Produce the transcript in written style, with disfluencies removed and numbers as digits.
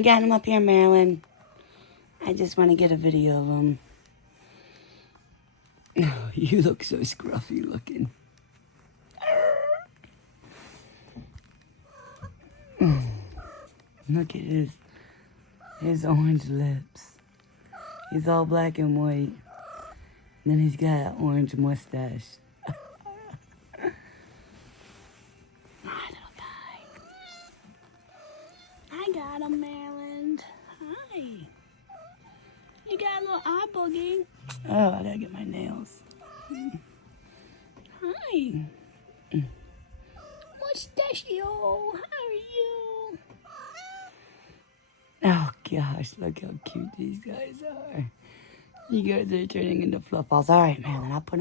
I got him up here, Marilyn. I just want to get a video of him. Oh, you look so scruffy looking. Look at his orange lips. He's all black and white. And then he's got an orange mustache. Hi, little guy. I got him, Maryland. Hi. You got a little eye boogie. Oh, I gotta get my nails. Hi. Mustachio, how are you? Oh gosh, look how cute these guys are. You guys are turning into fluff balls. All right, Marilyn, I'll put